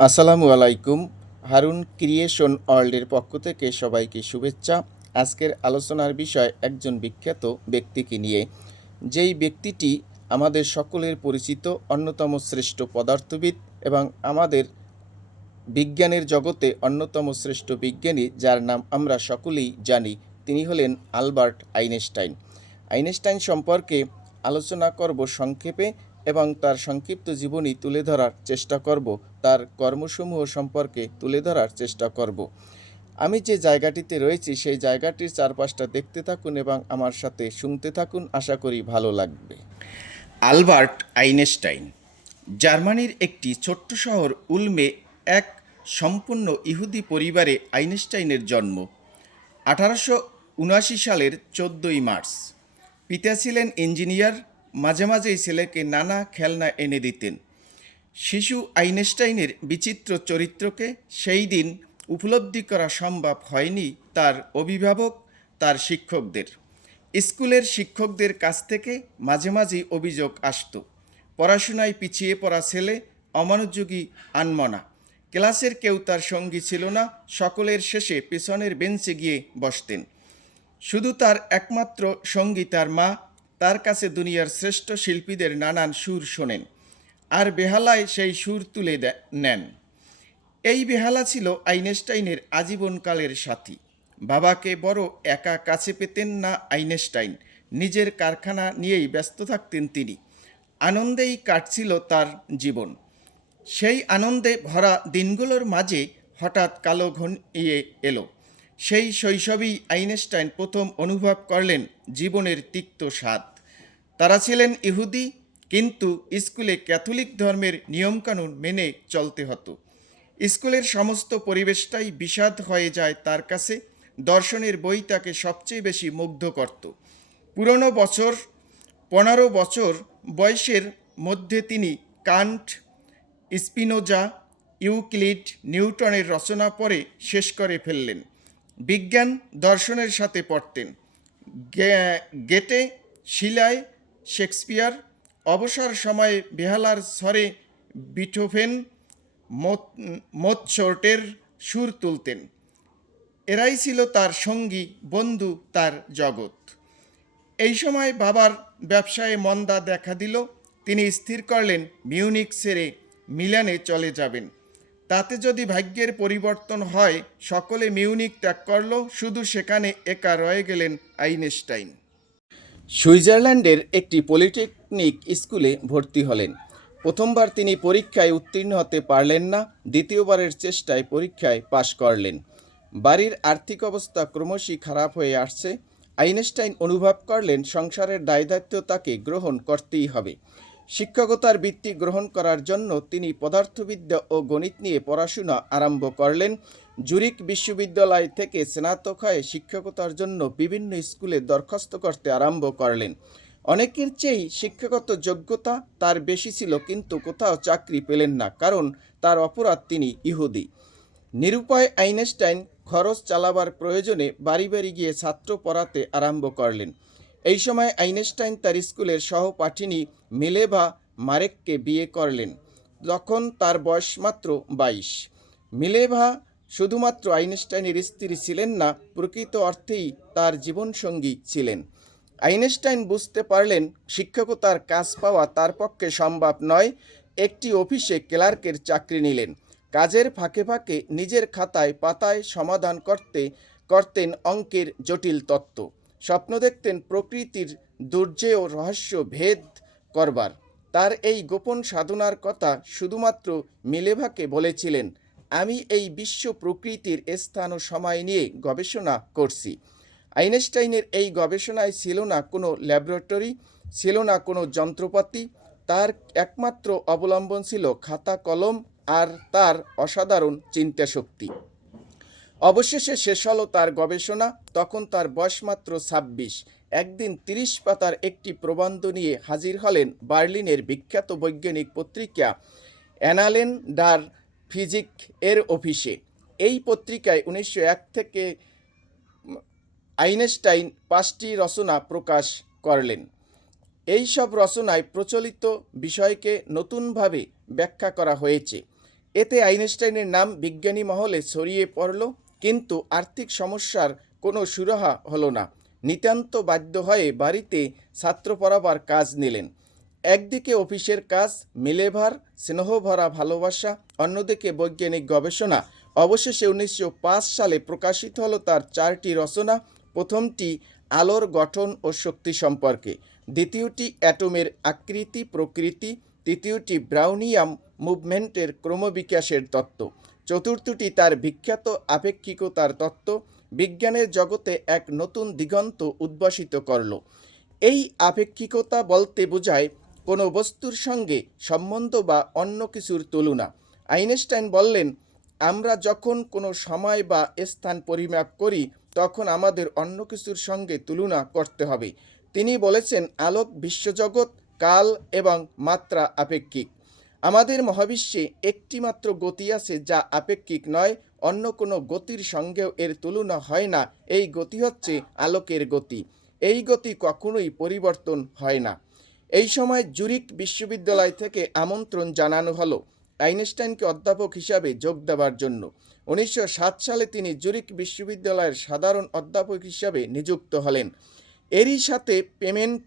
আসসালামু আলাইকুম। হারুন ক্রিয়েশন ওয়ার্ল্ডের পক্ষ থেকে সবাইকে শুভেচ্ছা। আজকের আলোচনার বিষয় একজন বিখ্যাত ব্যক্তিকে নিয়ে। যেই ব্যক্তিটি আমাদের সকলের পরিচিত অন্যতম শ্রেষ্ঠ পদার্থবিদ এবং আমাদের বিজ্ঞানের জগতে অন্যতম শ্রেষ্ঠ বিজ্ঞানী, যার নাম আমরা সকলেই জানি, তিনি হলেন আলবার্ট আইনস্টাইন। আইনস্টাইন সম্পর্কে আলোচনা করব সংক্ষেপে। এবং তার সংক্ষিপ্ত জীবনী তুলে ধরার চেষ্টা করব, তার কর্মসমূহ সম্পর্কে তুলে ধরার চেষ্টা করব। আমি যে জায়গাটিতে রয়েছি, সেই জায়গাটির চারপাশটা দেখতে থাকুন এবং আমার সাথে শুনতে থাকুন। আশা করি ভালো লাগবে। আলবার্ট আইনস্টাইন, জার্মানির একটি ছোট্ট শহর উলমে এক সম্পূর্ণ ইহুদি পরিবারে আইনস্টাইনের জন্ম। আঠারোশো উনআশি সালের চোদ্দোই মার্চ। পিতা ছিলেন ইঞ্জিনিয়ার মাঝে মাঝেই ছেলেকে নানা খেলনা এনে দিতেন। শিশু আইনস্টাইনের বিচিত্র চরিত্রকে সেই দিন উপলব্ধি করা সম্ভব হয়নি তার অভিভাবক, তার শিক্ষকদের। স্কুলের শিক্ষকদের কাছ থেকে মাঝে মাঝেই অভিযোগ আসতো, পড়াশোনায় পিছিয়ে পড়া ছেলে অমনোযোগী আনমনা। ক্লাসের কেউ তার সঙ্গী ছিল না, সকলের শেষে পেছনের বেঞ্চে গিয়ে বসতেন। শুধু তার একমাত্র সঙ্গী তার মা তার কাছে দুনিয়ার শ্রেষ্ঠ শিল্পীদের নানান সুর শোনেন, আর বেহালায় সেই সুর তুলে নেন। এই বেহালা ছিল আইনস্টাইনের আজীবনকালের সাথী। বাবাকে বড় একা কাছে পেতেন না আইনস্টাইন, নিজের কারখানা নিয়েই ব্যস্ত থাকতেন তিনি। আনন্দেই কাটছিল তার জীবন। সেই আনন্দে ভরা দিনগুলোর মাঝে হঠাৎ কালো ঘনিয়ে এলো। সেই শৈশবেই আইনস্টাইন প্রথম অনুভব করলেন জীবনের তিক্ত স্বাদ। তারা ছিলেন ইহুদি, কিন্তু স্কুলে ক্যাথলিক ধর্মের নিয়মকানুন মেনে চলতে হতো। স্কুলের সমস্ত পরিবেশটাই বিষাদ হয়ে যায় তার কাছে, দর্শনের বই তাকে সবচেয়ে বেশি মুগ্ধ করত। পুরনো বছর, পনেরো বছর বয়সের মধ্যে তিনি কান্ট, স্পিনোজা, ইউক্লিড, নিউটনের রচনা পরে শেষ করে ফেললেন। বিজ্ঞান দর্শনের সাথে পড়তেন। গেটে, শিলায় শেক্সপিয়ার, অবসর সময়ে বেহালার স্বরে বিটোফেন মোৎসর্টের সুর তুলতেন। এরাই ছিল তার সঙ্গী, বন্ধু, তার জগৎ। এই সময় বাবার ব্যবসায় মন্দা দেখা দিল। তিনি স্থির করলেন মিউনিক সেরে মিলানে চলে যাবেন। তাতে যদি ভাগ্যের পরিবর্তন হয়, সকলে মিউনিক ত্যাগ করল। শুধু সেখানে একা রয়ে গেলেন আইনস্টাইন। সুইজারল্যান্ডের একটি পলিটেকনিক স্কুলে ভর্তি হলেন। প্রথমবার তিনি পরীক্ষায় উত্তীর্ণ হতে পারলেন না, দ্বিতীয়বারের চেষ্টায় পরীক্ষায় পাশ করলেন। বাড়ির আর্থিক অবস্থা ক্রমশই খারাপ হয়ে আসছে। আইনস্টাইন অনুভব করলেন, সংসারের দায়দায়িত্ব তাকে গ্রহণ করতেই হবে। শিক্ষকতার বৃত্তি গ্রহণ করার জন্য তিনি পদার্থবিদ্যা ও গণিত নিয়ে পড়াশোনা আরম্ভ করলেন। জুরিক বিশ্ববিদ্যালয় থেকে স্নাতক হয়ে শিক্ষকতার জন্য বিভিন্ন স্কুলে দরখাস্ত করতে আরম্ভ করলেন। অনেকের চেয়েই শিক্ষাগত যোগ্যতা তার বেশি ছিল, কিন্তু কোথাও চাকরি পেলেন না, কারণ তার অপরাধ তিনি ইহুদি। নিরুপায় আইনস্টাইন খরচ চালাবার প্রয়োজনে বাড়ি বাড়ি গিয়ে ছাত্র পড়াতে আরম্ভ করলেন। এই সময় আইনস্টাইন তার স্কুলের সহপাঠিনী মিলেভা মারেককে বিয়ে করলেন। তখন তার বয়স মাত্র বাইশ। মিলেভা শুধুমাত্র আইনস্টাইনের স্ত্রী ছিলেন না, প্রকৃত অর্থেই তার জীবনসঙ্গী ছিলেন। আইনস্টাইন বুঝতে পারলেন শিক্ষকতার কাজ পাওয়া তার পক্ষে সম্ভব নয়, একটি অফিসে ক্লার্কের চাকরি নিলেন। কাজের ফাঁকে ফাঁকে নিজের খাতায় পাতায় সমাধান করতে, করতেন অঙ্কের জটিল তত্ত্ব। স্বপ্ন দেখতেন প্রকৃতির দুর্জেয় রহস্য ভেদ করবার। তার এই গোপন সাধনার কথা শুধুমাত্র মিলেভাকে বলেছিলেন, আমি এই বিশ্ব প্রকৃতির স্থান ও সময় নিয়ে গবেষণা করছি। আইনস্টাইনের এই গবেষণায় ছিল না কোনো ল্যাবরেটরি, ছিল না কোনো যন্ত্রপাতি, তার একমাত্র অবলম্বন ছিল খাতা, কলম আর তার অসাধারণ চিন্তাশক্তি। অবশেষে শেষ হলো তার গবেষণা, তখন তার বয়স মাত্র ছাব্বিশ। একদিন তিরিশ পাতার একটি প্রবন্ধ নিয়ে হাজির হলেন বার্লিনের বিখ্যাত বৈজ্ঞানিক পত্রিকা অ্যানালেন ডার ফিজিক এর অফিসে। এই পত্রিকায় উনিশশো এক থেকে আইনস্টাইন পাঁচটি রচনা প্রকাশ করলেন। এই সব রচনায় প্রচলিত বিষয়কে নতুনভাবে ব্যাখ্যা করা হয়েছে। এতে আইনস্টাইনের নাম বিজ্ঞানী মহলে ছড়িয়ে পড়ল। কিন্তু আর্থিক সমস্যার কোনো সুরাহা হলো না। নিতান্ত বাধ্য হয়ে বাড়িতে ছাত্র পড়াবার কাজ নিলেন। একদিকে অফিসের কাজ, মিলেভার, স্নেহভরা ভালোবাসা, অন্যদিকে বৈজ্ঞানিক গবেষণা। অবশেষে উনিশশো পাঁচ সালে প্রকাশিত হলো তার চারটি রচনা। প্রথমটি, আলোর গঠন ও শক্তি সম্পর্কে। দ্বিতীয়টি, অ্যাটমের আকৃতি প্রকৃতি তৃতীয়টি, ব্রাউনিয়াম মুভমেন্টের ক্রমবিকাশের তত্ত্ব। চতুর্থটি তার বিখ্যাত আপেক্ষিকতার তত্ত্ব বিজ্ঞানের জগতে এক নতুন দিগন্ত উদ্ভাসিত করল। এই আপেক্ষিকতা বলতে বোঝায় কোনো বস্তুর সঙ্গে সম্বন্ধ বা অন্য কিছুর তুলনা। আইনস্টাইন বললেন, আমরা যখন কোনো সময় বা স্থান পরিমাপ করি, তখন আমাদের অন্য কিছুর সঙ্গে তুলনা করতে হবে। তিনি বলেছেন, আলোক বিশ্বজগৎ, কাল এবং মাত্রা আপেক্ষিক। আমাদের মহাবিশ্বে একটিমাত্র গতি আছে যা আপেক্ষিক নয়, অন্য কোনো গতির সঙ্গেও এর তুলনা হয় না। এই গতি হচ্ছে আলোকের গতি। এই গতি কখনোই পরিবর্তন হয় না। এই সময় জুরিক বিশ্ববিদ্যালয় থেকে আমন্ত্রণ জানানো হলো আইনস্টাইনকে অধ্যাপক হিসাবে যোগ দেওয়ার জন্য। উনিশশো সাত সালে তিনি জুরিক বিশ্ববিদ্যালয়ের সাধারণ অধ্যাপক হিসাবে নিযুক্ত হলেন। এরই সাথে পেমেন্ট,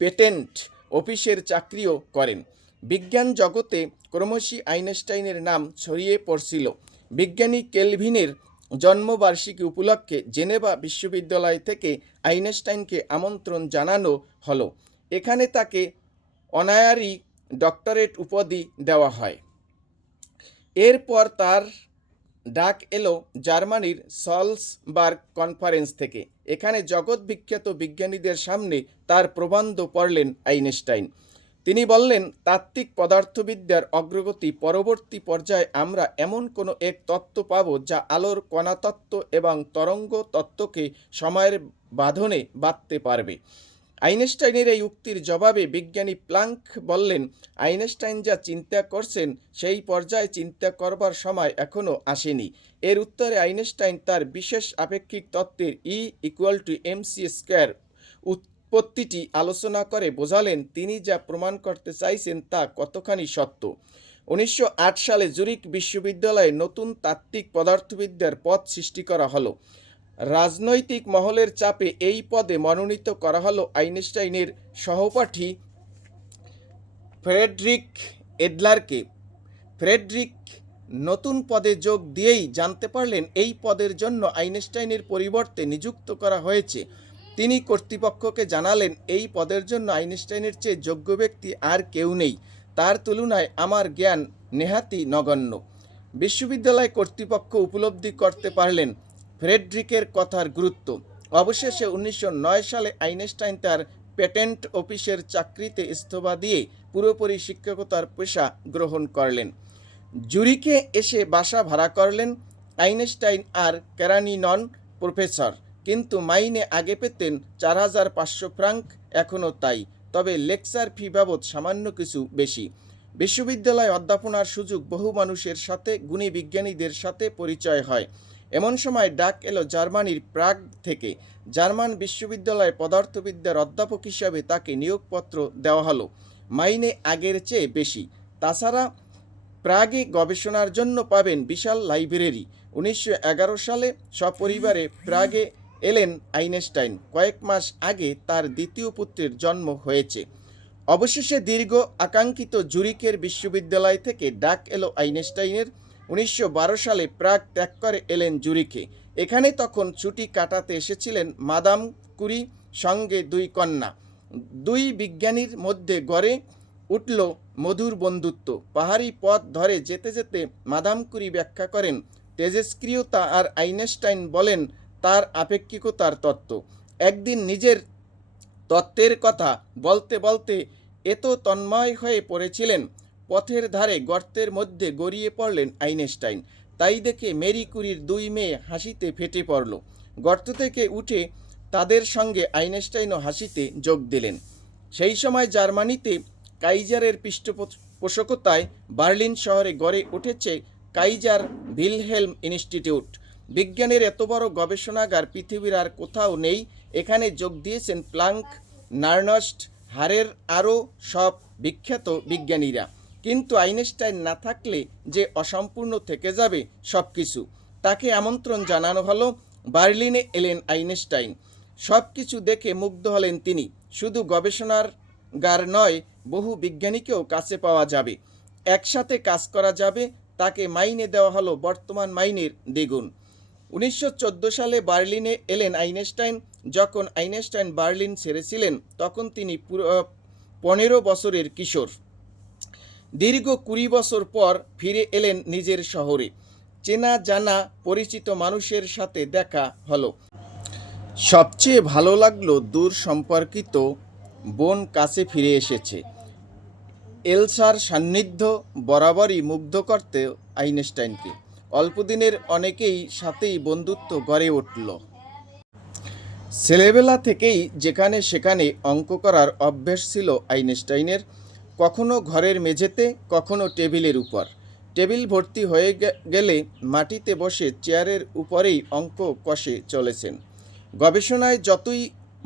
পেটেন্ট অফিসের চাকরিও করেন। বিজ্ঞান জগতে ক্রমশই আইনস্টাইনের নাম ছড়িয়ে পড়ছিল। বিজ্ঞানী কেলভিনের জন্মবার্ষিকী উপলক্ষে জেনেভা বিশ্ববিদ্যালয় থেকে আইনস্টাইনকে আমন্ত্রণ জানানো হলো। এখানে তাকে অনায়ারি ডক্টরেট উপাধি দেওয়া হয়। এরপর তার ডাক এলো জার্মানির সলসবার্গ কনফারেন্স থেকে। এখানে জগৎ বিখ্যাত বিজ্ঞানীদের সামনে তার প্রবন্ধ পড়লেন আইনস্টাইন। তিনি বললেন, তাত্ত্বিক পদার্থবিদ্যার অগ্রগতি পরবর্তী পর্যায়ে আমরা এমন কোনো এক তত্ত্ব পাব যা আলোর কণা তত্ত্ব এবং তরঙ্গ তত্ত্বকে সময়ের বাঁধনে বাঁধতে পারবে। আইনস্টাইনের এই উক্তির জবাবে বিজ্ঞানী প্লাঙ্ক বললেন, আইনস্টাইন যা চিন্তা করছেন, সেই পর্যায়ে চিন্তা করবার সময় এখনও আসেনি। এর উত্তরে আইনস্টাইন তার বিশেষ আপেক্ষিক তত্ত্বের E equal to M C square উৎপত্তিটি আলোচনা করে বোঝালেন তিনি যা প্রমাণ করতে চাইছেন তা কতখানি সত্য। উনিশশো আট সালে জুরিক বিশ্ববিদ্যালয়ে নতুন তাত্ত্বিক পদার্থবিদ্যার পদ সৃষ্টি করা হলো। রাজনৈতিক মহলের চাপে এই পদে মনোনীত করা হলো আইনস্টাইনের সহপাঠী ফ্রেডরিক এডলারকে। ফ্রেডরিক নতুন পদে যোগ দিয়েই জানতে পারলেন এই পদের জন্য আইনস্টাইনের পরিবর্তে নিযুক্ত করা হয়েছে। তিনি কর্তৃপক্ষকে জানালেন, এই পদের জন্য আইনস্টাইনের চেয়ে যোগ্য ব্যক্তি আর কেউ নেই। তার তুলনায় আমার জ্ঞান নেহাতি নগণ্য। বিশ্ববিদ্যালয় কর্তৃপক্ষ উপলব্ধি করতে পারলেন ফ্রেডরিকের কথার গুরুত্ব। অবশেষে উনিশশো নয় সালে আইনস্টাইন তার পেটেন্ট অফিসের চাকরিতে ইস্তফা দিয়ে পুরোপুরি শিক্ষকতার পেশা গ্রহণ করলেন। জুরিকে এসে বাসা ভাড়া করলেন আইনস্টাইন আর কেরানি নন প্রফেসর। কিন্তু মাইনে আগে পেতেন চার হাজার পাঁচশো ফ্রাঙ্ক, এখনও তাই। তবে লেকচার ফি বাবদ সামান্য কিছু বেশি। বিশ্ববিদ্যালয় অধ্যাপনার সুযোগ বহু মানুষের সাথে, গুণী বিজ্ঞানীদের সাথে পরিচয় হয়। এমন সময় ডাক এলো জার্মানির প্রাগ থেকে। জার্মান বিশ্ববিদ্যালয়ে পদার্থবিদ্যার অধ্যাপক হিসাবে তাকে নিয়োগপত্র দেওয়া হলো। মাইনে আগের চেয়ে বেশি। তাছাড়া প্রাগে গবেষণার জন্য পাবেন বিশাল লাইব্রেরি। উনিশশো এগারো সালে সপরিবারে প্রাগে এলেন আইনস্টাইন। কয়েক মাস আগে তার দ্বিতীয় পুত্রের জন্ম হয়েছে। অবশেষে দীর্ঘ আকাঙ্ক্ষিত জুরিকের বিশ্ববিদ্যালয় থেকে ডাক এলো আইনস্টাইনের। উনিশশো বারো সালে প্রাগ ত্যাগ করে এলেন জুরিকে এখানে তখন ছুটি কাটাতে এসেছিলেন মাদাম কুরি সঙ্গে দুই কন্যা। দুই বিজ্ঞানীর মধ্যে গড়ে উঠল মধুর বন্ধুত্ব। পাহাড়ি পথ ধরে যেতে যেতে মাদাম কুরি ব্যাখ্যা করেন, তেজস্ক্রিয়তা আর আইনস্টাইন বলেন তার আপেক্ষিকতার তত্ত্ব। একদিন নিজের তত্ত্বের কথা বলতে বলতে এত তন্ময় হয়ে পড়েছিলেন, পথের ধারে গর্তের মধ্যে গড়িয়ে পড়লেন আইনস্টাইন। তাই দেখে মেরি কুরির দুই মেয়ে হাসিতে ফেটে পড়ল। গর্ত থেকে উঠে তাদের সঙ্গে আইনস্টাইনও হাসিতে যোগ দিলেন। সেই সময় জার্মানিতে কাইজারের পৃষ্ঠপোষকতায় বার্লিন শহরে গড়ে উঠেছে কাইজার ভিলহেলম ইনস্টিটিউট। বিজ্ঞানের এত বড় গবেষণাগার পৃথিবীর আর কোথাও নেই। এখানে যোগ দিয়েছেন প্লাঙ্ক, নার্নস্ট, হারের আরও সব বিখ্যাত বিজ্ঞানীরা। কিন্তু আইনস্টাইন না থাকলে যে অসম্পূর্ণ থেকে যাবে সব কিছু তাকে আমন্ত্রণ জানানো হলো বার্লিনে এলেন আইনস্টাইন। সব কিছু দেখে মুগ্ধ হলেন তিনি। শুধু গবেষণার গার নয়, বহু বিজ্ঞানীকেও কাছে পাওয়া যাবে। একসাথে কাজ করা যাবে, তাকে মাইনে দেওয়া হলো বর্তমান মাইনের দ্বিগুণ। উনিশশো চোদ্দ সালে বার্লিনে এলেন আইনস্টাইন। যখন আইনস্টাইন বার্লিন ছেড়েছিলেন, তখন তিনি পনেরো বছরের কিশোর। দীর্ঘ কুড়ি বছর পর ফিরে এলেন নিজের শহরে। চেনা জানা পরিচিত মানুষের সাথে দেখা হলো। সবচেয়ে ভালো লাগল দূর সম্পর্কিত বোন কাছে ফিরে এসেছে। এলসার সান্নিধ্য বরাবরই মুগ্ধ করতে আইনস্টাইনকে। অল্পদিনের অনেকেই সাথেই বন্ধুত্ব গড়ে উঠল। ছেলেবেলা থেকেই যেখানে সেখানে অঙ্ক করার অভ্যেস ছিল আইনস্টাইনের, কখনো ঘরের মেঝেতে, কখনো টেবিলের উপর। টেবিল ভর্তি হয়ে গেলে মাটিতে বসে চেয়ারের উপরেই অঙ্ক কষে চলেছেন। গবেষণায় যতই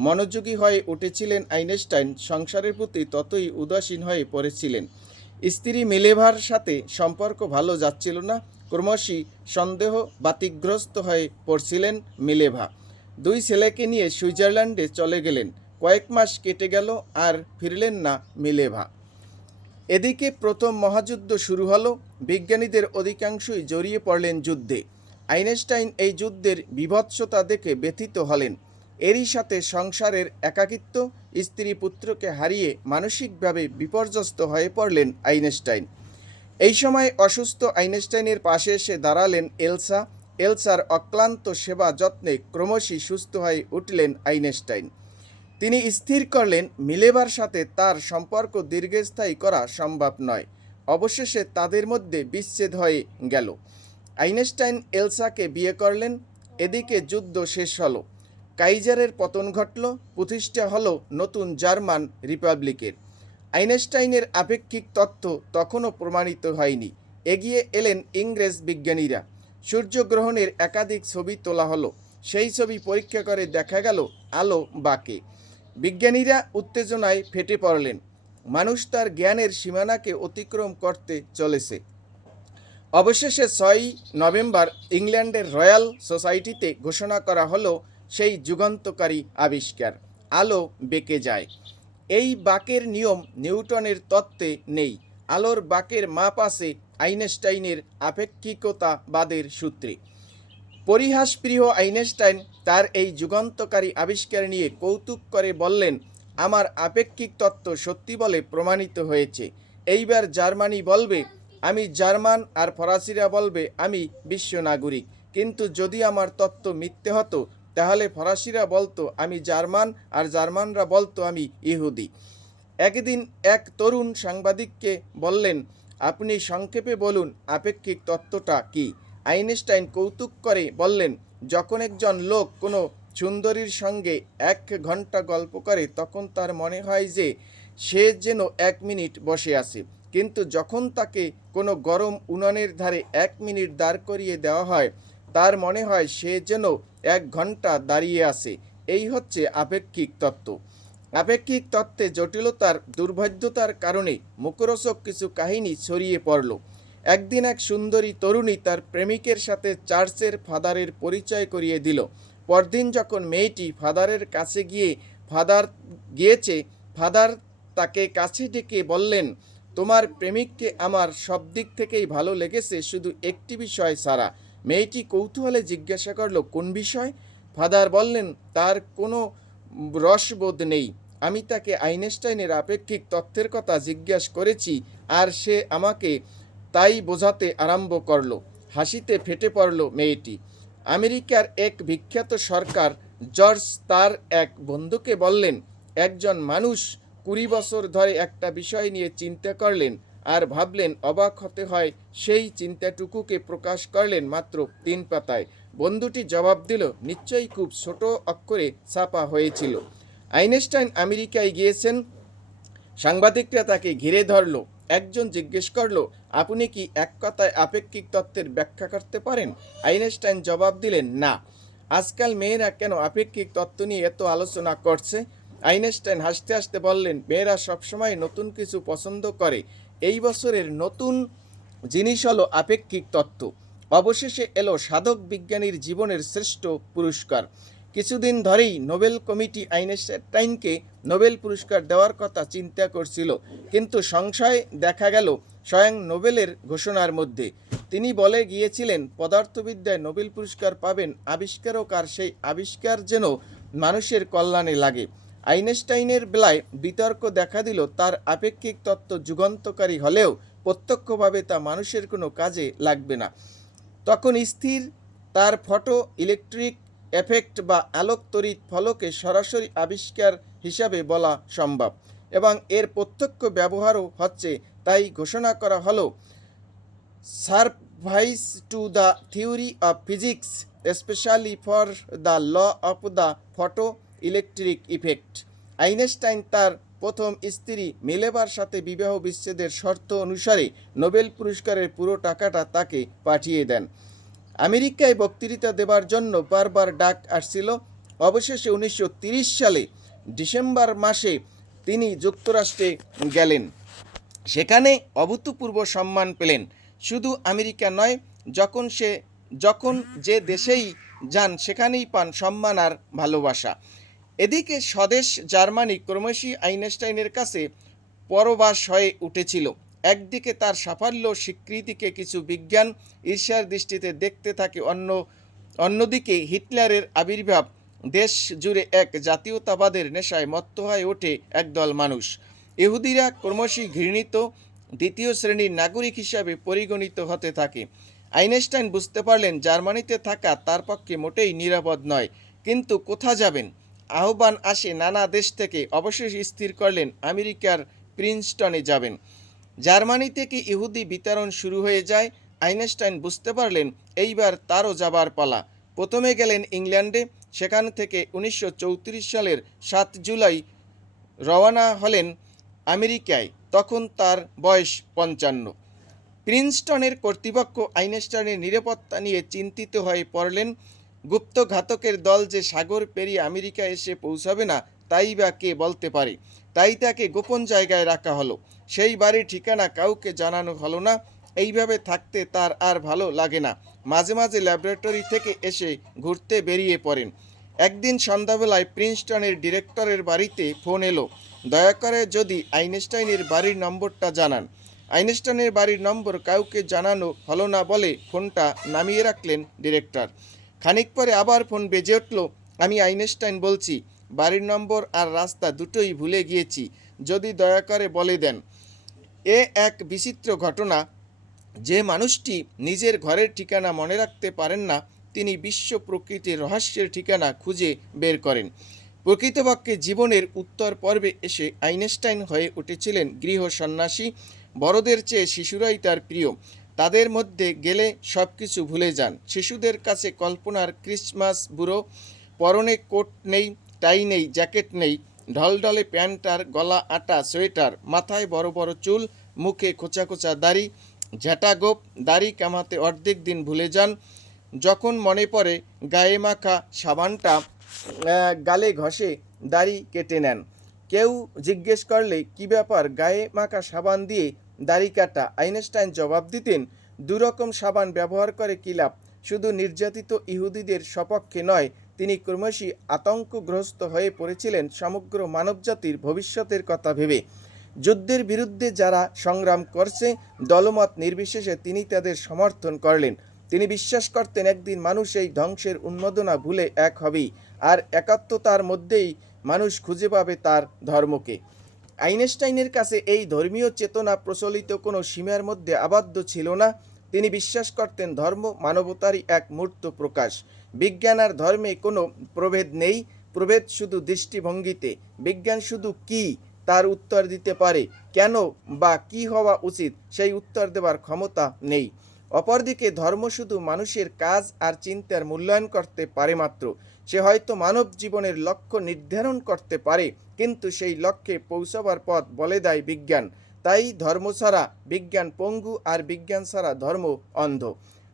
মনোযোগী হয়ে উঠেছিলেন আইনস্টাইন, সংসারের প্রতি ততই উদাসীন হয়ে পড়েছিলেন। স্ত্রী মিলেভার সাথে সম্পর্ক ভালো যাচ্ছিল না ক্রমশই সন্দেহ বাতিগ্রস্ত হয়ে পড়ছিলেন মিলেভা। দুই ছেলেকে নিয়ে সুইজারল্যান্ডে চলে গেলেন। কয়েক মাস কেটে গেল আর ফিরলেন না মিলেভা। এদিকে প্রথম মহাযুদ্ধ শুরু হলো, বিজ্ঞানীদের অধিকাংশই জড়িয়ে পড়লেন যুদ্ধে। আইনস্টাইন এই যুদ্ধের বিভৎসতা দেখে ব্যথিত হলেন। এরই সাথে সংসারের একাকিত্ব স্ত্রী পুত্রকে হারিয়ে মানসিকভাবে বিপর্যস্ত হয়ে পড়লেন আইনস্টাইন। এই সময় অসুস্থ আইনস্টাইনের পাশে এসে দাঁড়ালেন এলসা। এলসার অক্লান্ত সেবা যত্নে ক্রমশই সুস্থ হয়ে উঠলেন আইনস্টাইন। তিনি স্থির করলেন, মিলেবার সাথে তার সম্পর্ক দীর্ঘস্থায়ী করা সম্ভব নয়। অবশেষে তাদের মধ্যে বিচ্ছেদ হয়ে গেল। আইনস্টাইন এলসাকে বিয়ে করলেন, এদিকে যুদ্ধ শেষ হলো। কাইজারের পতন ঘটল, প্রতিষ্ঠা হলো নতুন জার্মান রিপাবলিকের। আইনস্টাইনের আপেক্ষিক তত্ত্ব তখনও প্রমাণিত হয়নি। এগিয়ে এলেন ইংরেজ বিজ্ঞানীরা। সূর্যগ্রহণের একাধিক ছবি তোলা হলো। সেই ছবি পরীক্ষা করে দেখা গেল আলো বাকে। বিজ্ঞানীরা উত্তেজনায় ফেটে পড়লেন। মানুষ তার জ্ঞানের সীমানাকে অতিক্রম করতে চলেছে। অবশেষে ছয়ই নভেম্বর ইংল্যান্ডের রয়্যাল সোসাইটিতে ঘোষণা করা হলো সেই যুগান্তকারী আবিষ্কার। আলো বেঁকে যায়। এই বাকের নিয়ম নিউটনের তত্ত্বে নেই। আলোর বাকের মাপ আছে আইনস্টাইনের আপেক্ষিকতাবাদের সূত্রে। পরিহাসপ্রিয় আইনস্টাইন তার এই যুগান্তকারী আবিষ্কার নিয়ে কৌতুক করে বললেন, আমার আপেক্ষিক তত্ত্ব সত্যি বলে প্রমাণিত হয়েছে। এইবার জার্মানি বলবে, আমি জার্মান আর ফরাসিরা বলবে, আমি বিশ্ব নাগরিক। কিন্তু যদি আমার তত্ত্ব মিথ্যে হতো তাহলে ফরাসিরা বলতো, আমি জার্মান, আর জার্মানরা বলতো, আমি ইহুদি। একদিন এক তরুণ সাংবাদিককে বললেন, আপনি সংক্ষেপে বলুন, আপেক্ষিক তত্ত্বটা কি? আইনস্টাইন কৌতুক করে বললেন, যখন একজন লোক কোনো সুন্দরীর সঙ্গে এক ঘণ্টা গল্প করে, তখন তার মনে হয় যে সে যেন এক মিনিট বসে আছে। কিন্তু যখন তাকে কোনো গরম উনানের ধারে এক মিনিট দাঁড় করিয়ে দেওয়া হয়, তার মনে হয় সে যেন এক ঘণ্টা দাঁড়িয়ে আছে। এই হচ্ছে আপেক্ষিক তত্ত্ব। আপেক্ষিক তত্ত্বে জটিলতার, দুর্ভাগ্যতার কারণে মুখরোচক কিছু কাহিনী ছড়িয়ে পড়ল। একদিন এক সুন্দরী তরুণী তার প্রেমিকের সাথে চার্চের ফাদারের পরিচয় করিয়ে দিল। পরদিন যখন মেয়েটি ফাদারের কাছে গিয়ে ফাদার গিয়েছে, ফাদার তাকে কাছে ডেকে বললেন, তোমার প্রেমিককে আমার সব দিক থেকেই ভালো লেগেছে, শুধু একটি বিষয় ছাড়া। মেয়েটি কৌতূহলে জিজ্ঞাসা করল, কোন বিষয়? ফাদার বললেন, তার কোনো রসবোধ নেই। আমি তাকে আইনস্টাইনের আপেক্ষিক তথ্যের কথা জিজ্ঞাসা করেছি আর সে আমাকে তাই বোঝাতে আরম্ভ করল। হাসিতে ফেটে পড়ল মেয়েটি। আমেরিকার এক বিখ্যাত সরকার জর্জ তার এক বন্ধুকে বললেন, একজন মানুষ কুড়ি বছর ধরে একটা বিষয় নিয়ে চিন্তা করলেন। আর ভাবলেন অবাক হতে হয়, সেই চিন্তাটুকুকে প্রকাশ করলেন মাত্র তিন পাতায়। বন্ধুটি জবাব দিল, নিশ্চয়ই খুব ছোট অক্ষরে ছাপা হয়েছিল। আইনস্টাইন আমেরিকায় গিয়েছেন। সাংবাদিকরা তাকে ঘিরে ধরলো। একজন জিজ্ঞেস করল, আপনি কি এক কথায় আপেক্ষিক তত্ত্বের ব্যাখ্যা করতে পারেন? আইনস্টাইন জবাব দিলেন, না। আজকাল মেয়েরা কেন আপেক্ষিক তত্ত্ব নিয়ে এত আলোচনা করছে? আইনস্টাইন হাসতে হাসতে বললেন, মেয়েরা সবসময় নতুন কিছু পছন্দ করে। এই বছরের নতুন জিনিস হলো আপেক্ষিক তত্ত্ব। অবশেষে এলো সাধক বিজ্ঞানীর জীবনের শ্রেষ্ঠ পুরস্কার। কিছুদিন ধরেই নোবেল কমিটি আইনস্টাইনকে নোবেল পুরস্কার দেওয়ার কথা চিন্তা করছিল, কিন্তু সংশয় দেখা গেল স্বয়ং নোবেলের ঘোষণার মধ্যে। তিনি বলে গিয়েছিলেন, পদার্থবিদ্যায় নোবেল পুরস্কার পাবেন আবিষ্কারক আর সেই আবিষ্কার যেন মানুষের কল্যাণে লাগে। আইনস্টাইনের বেলায় বিতর্ক দেখা দিল, তার আপেক্ষিক তত্ত্ব যুগান্তকারী হলেও প্রত্যক্ষভাবে তা মানুষের কোনো কাজে লাগবে না। তখন স্থির, তার ফটো, ইলেকট্রিক এফেক্ট বা আলোক তড়িৎ ফলকে সরাসরি আবিষ্কার হিসাবে বলা সম্ভব এবং এর প্রত্যক্ষ ব্যবহারও হচ্ছে, তাই ঘোষণা করা হলো, services to the theory of physics, specially for the law of the photoelectric effect. Einstein তার প্রথম স্ত্রী মিলেবার সাথে বিবাহ বিচ্ছেদের শর্ত অনুসারে নোবেল পুরস্কারের পুরো টাকাটা তাকে পাঠিয়ে দেন। আমেরিকায় বক্তৃতা দেবার জন্য বারবার ডাক আসছিল। অবশেষে উনিশশো সালে ডিসেম্বর মাসে তিনি যুক্তরাষ্ট্রে গেলেন। সেখানে অভূতপূর্ব সম্মান পেলেন। শুধু আমেরিকা নয়, যখন সে, যখন যে দেশেই যান, সেখানেই পান সম্মান আর ভালোবাসা। এদিকে স্বদেশ জার্মানি ক্রমশই আইনস্টাইনের কাছে পরবাস হয়ে উঠেছিল। একদিকে তার সাফল্য স্বীকৃতিকে কিছু বিজ্ঞান ঈর্ষার দৃষ্টিতে দেখতে থাকে, অন্য, অন্যদিকে হিটলারের আবির্ভাব দেশ জুড়ে এক জাতীয়তাবাদের নেশায় মত্ত হয়ে ওঠে একদল মানুষ। ইহুদিরা ক্রমশই ঘৃণিত দ্বিতীয় শ্রেণির নাগরিক হিসাবে পরিগণিত হতে থাকে। আইনস্টাইন বুঝতে পারলেন, জার্মানিতে থাকা তার পক্ষে মোটেই নিরাপদ নয়, কিন্তু কোথা যাবেন? আহ্বান আসে নানা দেশ থেকে। অবশেষ স্থির করলেন আমেরিকার প্রিন্সটনে যাবেন। জার্মানি থেকে ইহুদি বিতরণ শুরু হয়ে যায়। আইনস্টাইন বুঝতে পারলেন এইবার তারও যাবার পালা। প্রথমে গেলেন ইংল্যান্ডে, সেখান থেকে উনিশশো চৌত্রিশ সালের সাত জুলাই রওনা হলেন আমেরিকায়। তখন তার বয়স পঞ্চান্ন। প্রিন্সটনের কর্তৃপক্ষ আইনস্টাইনের নিরাপত্তা নিয়ে চিন্তিত হয়ে পড়লেন। গুপ্ত ঘাতকের দল যে সাগর পেরিয়ে আমেরিকা এসে পৌঁছাবে না, তাই বা কে বলতে পারে? তাই তাকে গোপন জায়গায় রাখা হলো। সেই বাড়ির ঠিকানা কাউকে জানানো হলো না। এইভাবে থাকতে তার আর ভালো লাগে না। মাঝে মাঝে ল্যাবরেটরি থেকে এসে ঘুরতে বেরিয়ে পড়েন। একদিন সন্ধ্যাবেলায় প্রিন্সটনের ডিরেক্টরের বাড়িতে ফোন এলো। দয়া করে যদি আইনস্টাইনের বাড়ির নম্বরটা জানান। আইনস্টাইনের বাড়ির নম্বর কাউকে জানানো হলো না বলে ফোনটা নামিয়ে রাখলেন ডিরেক্টর। খানিক পরে আবার ফোন বেজে উঠল, আমি আইনস্টাইন বলছি, বাড়ির নম্বর আর রাস্তা দুটোই ভুলে গিয়েছি, যদি দয়া করে বলে দেন। এ এক বিচিত্র ঘটনা, যে মানুষটি নিজের ঘরের ঠিকানা মনে রাখতে পারেন না, তিনি বিশ্ব প্রকৃতির রহস্যের ঠিকানা খুঁজে বের করেন। প্রকৃতপক্ষে জীবনের উত্তর পর্বে এসে আইনস্টাইন হয়ে উঠেছিলেন গৃহ সন্ন্যাসী, বড়দের চেয়ে শিশুরাই তার প্রিয়। তাদের মধ্যে গেলে সব কিছু ভুলে যান। শিশুদের কাছে কল্পনার ক্রিসমাস বুড়ো, পরনে কোট নেই, টাই নেই, জ্যাকেট নেই, ঢলঢলে প্যান্ট গলা আটা, সোয়েটার, মাথায় বড় বড় চুল, মুখে খোঁচা খোঁচা দাড়ি, ঝাঁটা গোপ, দাড়ি কামাতে অর্ধেক দিন ভুলে যান। যখন মনে পড়ে, গায়ে মাখা সাবানটা গালে ঘষে দাড়ি কেটে নেন। কেউ জিজ্ঞেস করলে, কি ব্যাপার? গায়ে মাখা সাবান দিয়ে দাড়ি কাটা, আইনস্টাইন জবাব দিতেন, দুরকম সাবান ব্যবহার করে কিলাপ শুধু নির্যাতিত ইহুদিদের সপক্ষে নয়, তিনি ক্রমশই আতঙ্কগ্রস্ত হয়ে পড়েছিলেন সমগ্র মানবজাতির ভবিষ্যতের কথা ভেবে। যুদ্ধের বিরুদ্ধে যারা সংগ্রাম করছে, দলমত নির্বিশেষে তিনি তাদের সমর্থন করলেন। তিনি বিশ্বাস করতেন একদিন মানুষ এই ধ্বংসের উন্মাদনা ভুলে এক হবেই, আর একাত্মতার মধ্যেই মানুষ খুঁজে পাবে তার ধর্মকে। আইনস্টাইনের কাছে এই ধর্মীয় চেতনা প্রচলিত কোনো সীমার মধ্যে আবদ্ধ ছিল না। তিনি বিশ্বাস করতেন ধর্ম মানবতারই এক মূর্ত প্রকাশ। বিজ্ঞান আর ধর্মে কোনো প্রভেদ নেই। প্রভেদ শুধু দৃষ্টিভঙ্গিতে। বিজ্ঞান শুধু কি তার উত্তর দিতে পারে। কেন বা কি হওয়া উচিত সেই উত্তর দেবার ক্ষমতা নেই। অপরদিকে ধর্ম শুধু মানুষের কাজ আর চিন্তার মূল্যায়ন করতে পারে মাত্র। সে হয়তো মানব জীবনের লক্ষ্য নির্ধারণ করতে পারে, কিন্তু সেই লক্ষ্যে পৌঁছাবার পথ বলে দেয় বিজ্ঞান। তাই ধর্ম ছাড়া বিজ্ঞান পঙ্গু আর বিজ্ঞান ছাড়া ধর্ম অন্ধ।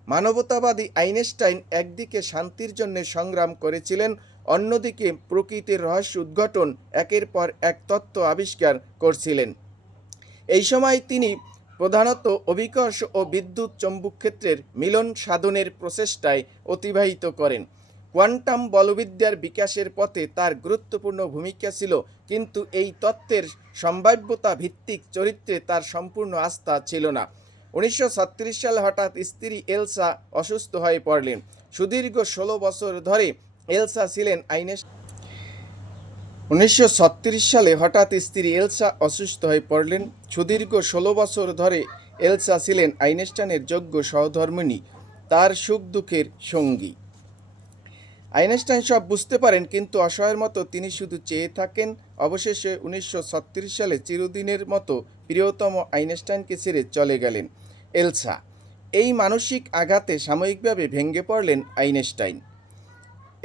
মানবতাবাদী আইনস্টাইন একদিকে শান্তির জন্য সংগ্রাম করেছিলেন, অন্যদিকে প্রকৃতির রহস্য উদ্ঘাটন একের পর এক তত্ত্ব আবিষ্কার করছিলেন। এই সময় তিনি প্রধানত অভিকর্ষ ও বিদ্যুৎ চৌম্বক ক্ষেত্রের মিলন সাধনের প্রচেষ্টায় অতিবাহিত করেন। কোয়ান্টাম বলবিদ্যার বিকাশের পথে তার গুরুত্বপূর্ণ ভূমিকা ছিল, কিন্তু এই তত্ত্বের সম্ভাব্যতা ভিত্তিক চরিত্রে তার সম্পূর্ণ আস্থা ছিল না। উনিশশো সালে হঠাৎ স্ত্রী এলসা অসুস্থ হয়ে পড়লেন। সুদীর্ঘ ষোলো বছর ধরে এলসা ছিলেন আইনের উনিশশো সালে হঠাৎ স্ত্রী এলসা অসুস্থ হয়ে পড়লেন। সুদীর্ঘ ষোলো বছর ধরে এলসা ছিলেন আইনস্টাইনের যোগ্য সহধর্মিণী, তার সুখ দুঃখের সঙ্গী। আইনস্টাইন সব বুঝতে পারেন, কিন্তু অসহায়ের মতো তিনি শুধু চেয়ে থাকেন। অবশেষে উনিশশো ছত্রিশ সালে চিরদিনের মতো প্রিয়তম আইনস্টাইনকে ছেড়ে চলে গেলেন এলসা। এই মানসিক আঘাতে সাময়িকভাবে ভেঙে পড়লেন আইনস্টাইন।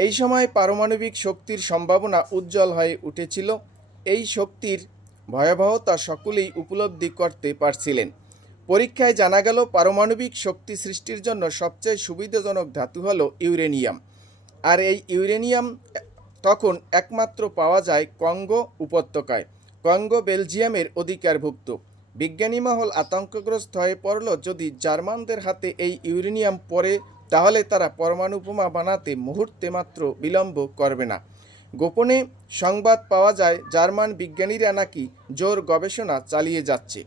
এই সময় পারমাণবিক শক্তির সম্ভাবনা উজ্জ্বল হয়ে উঠেছিল। এই শক্তির ভয়াবহতা সকলেই উপলব্ধি করতে পারছিলেন। পরীক্ষায় জানা গেল, পারমাণবিক শক্তি সৃষ্টির জন্য সবচেয়ে সুবিধাজনক ধাতু হলো ইউরেনিয়াম। আর এই ইউরেনিয়াম তখন একমাত্র পাওয়া যায় কঙ্গো উপত্যকায়। কঙ্গো বেলজিয়ামের অধিকারভুক্ত। বিজ্ঞানী মহল আতঙ্কগ্রস্ত হয়ে পড়ল, যদি জার্মানদের হাতে এই ইউরেনিয়াম পড়ে, তাহলে তারা পরমাণু বোমা বানাতে মুহূর্তে মাত্র বিলম্ব করবে না। গোপনে সংবাদ পাওয়া যায়, জার্মান বিজ্ঞানীরা নাকি জোর গবেষণা চালিয়ে যাচ্ছে।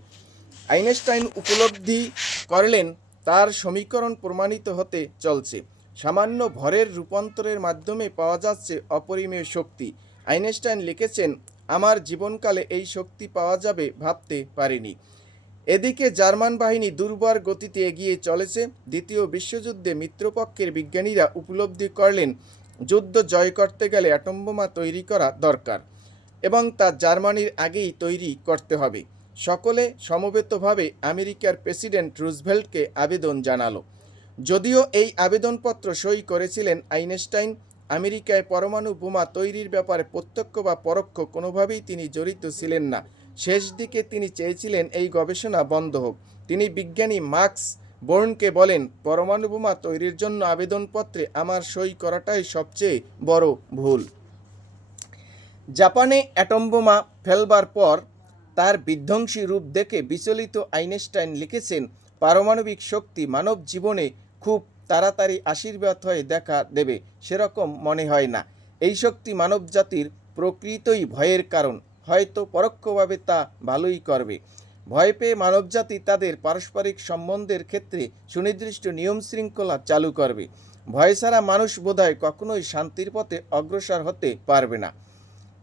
আইনস্টাইন উপলব্ধি করলেন, তার সমীকরণ প্রমাণিত হতে চলছে। সামান্য ভরের রূপান্তরের মাধ্যমে পাওয়া যাচ্ছে অপরিমেয় শক্তি। আইনস্টাইন লিখেছেন, আমার জীবনকালে এই শক্তি পাওয়া যাবে ভাবতে পারিনি। এদিকে জার্মান বাহিনী দুর্বার গতিতে এগিয়ে চলেছে। দ্বিতীয় বিশ্বযুদ্ধে মিত্রপক্ষের বিজ্ঞানীরা উপলব্ধি করলেন, যুদ্ধ জয় করতে গেলে অ্যাটম বোমা তৈরি করা দরকার এবং তা জার্মানির আগেই তৈরি করতে হবে। সকলে সমবেতভাবে আমেরিকার প্রেসিডেন্ট রুজভেল্টকে আবেদন জানালো। যদিও এই আবেদনপত্র সই করেছিলেন আইনস্টাইন, আমেরিকায় পরমাণু বোমা তৈরির ব্যাপারে প্রত্যক্ষ বা পরোক্ষ কোনোভাবেই তিনি জড়িত ছিলেন না। শেষ দিকে তিনি চেয়েছিলেন এই গবেষণা বন্ধ হোক। তিনি বিজ্ঞানী মার্কস বোর্নকে বলেন, পরমাণু বোমা তৈরির জন্য আবেদনপত্রে আমার সই করাটাই সবচেয়ে বড় ভুল। জাপানে অ্যাটম বোমা ফেলবার পর তার বিধ্বংসী রূপ দেখে বিচলিত আইনস্টাইন লিখেছেন, পারমাণবিক শক্তি মানব জীবনে খুব তাড়াতাড়ি আশীর্বাদ হয়ে দেখা দেবে, সেরকম মনে হয় না। এই শক্তি মানব জাতির প্রকৃতই ভয়ের কারণ, হয়তো পরোক্ষভাবে তা ভালোই করবে। ভয় পেয়ে মানবজাতি তাদের পারস্পরিক সম্বন্ধের ক্ষেত্রে সুনির্দিষ্ট নিয়ম শৃঙ্খলা চালু করবে। ভয় ছাড়া মানুষ বোধহয় কখনোই শান্তির পথে অগ্রসর হতে পারবে না।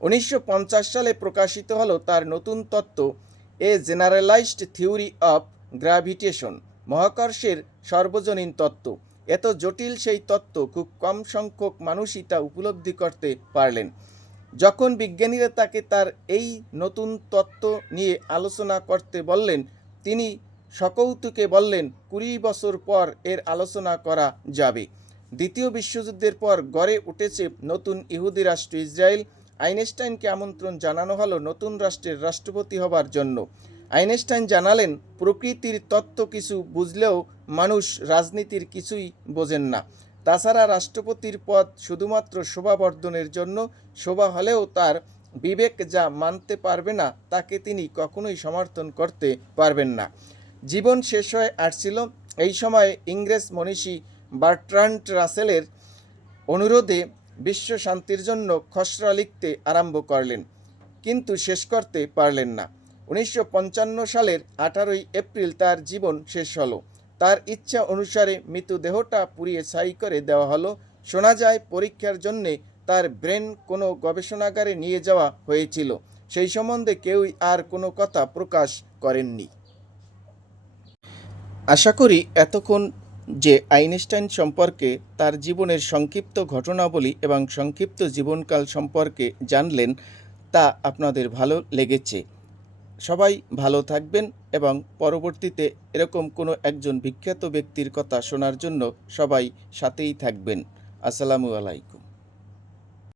উনিশশো পঞ্চাশ সালে প্রকাশিত হলো তার নতুন তত্ত্ব a generalized theory of gravitation মহাকর্ষের সর্বজনীন তত্ত্ব। এত জটিল সেই তত্ত্ব খুব কম সংখ্যক মানুষই তা উপলব্ধি করতে পারলেন। যখন বিজ্ঞানীরা তাকে তার এই নতুন তত্ত্ব নিয়ে আলোচনা করতে বললেন, তিনি সকৌতুকে বললেন, কুড়ি বছর পর এর আলোচনা করা যাবে। দ্বিতীয় বিশ্বযুদ্ধের পর গড়ে উঠেছে নতুন ইহুদি রাষ্ট্র ইসরায়েল। আইনস্টাইনকে আমন্ত্রণ জানানো হলো নতুন রাষ্ট্রের রাষ্ট্রপতি হবার জন্য। আইনস্টাইন জানালেন, প্রকৃতির তত্ত্ব কিছু বুঝলেও মানুষ রাজনীতির কিছুই বোঝেন না। তাছাড়া রাষ্ট্রপতির পদ শুধুমাত্র শোভাবর্ধনের জন্য, শোভা হলেও তার বিবেক যা মানতে পারবে না, তাকে তিনি কখনোই সমর্থন করতে পারবেন না। জীবন শেষ হয়ে আসছিল। এই সময় ইংরেজ মনীষী বার্ট্রান্ট রাসেলের অনুরোধে বিশ্ব শান্তির জন্য খসড়া লিখতে আরম্ভ করলেন, কিন্তু শেষ করতে পারলেন না। উনিশশো পঞ্চান্ন সালের আঠারোই এপ্রিল তার জীবন শেষ হলো। তার ইচ্ছা অনুসারে মৃতদেহটা পুড়িয়ে ছাই করে দেওয়া হলো। শোনা যায়, পরীক্ষার জন্যে তার ব্রেন কোনো গবেষণাগারে নিয়ে যাওয়া হয়েছিল। সেই সম্বন্ধে কেউই আর কোনো কথা প্রকাশ করেননি। আশা করি এতক্ষণ যে আইনস্টাইন সম্পর্কে তার জীবনের সংক্ষিপ্ত ঘটনাবলী এবং সংক্ষিপ্ত জীবনকাল সম্পর্কে জানলেন, তা আপনাদের ভালো লেগেছে। সবাই ভালো থাকবেন এবং পরবর্তীতে এরকম কোনো একজন বিখ্যাত ব্যক্তির কথা শোনার জন্য সবাই সাথেই থাকবেন। আসসালামু আলাইকুম।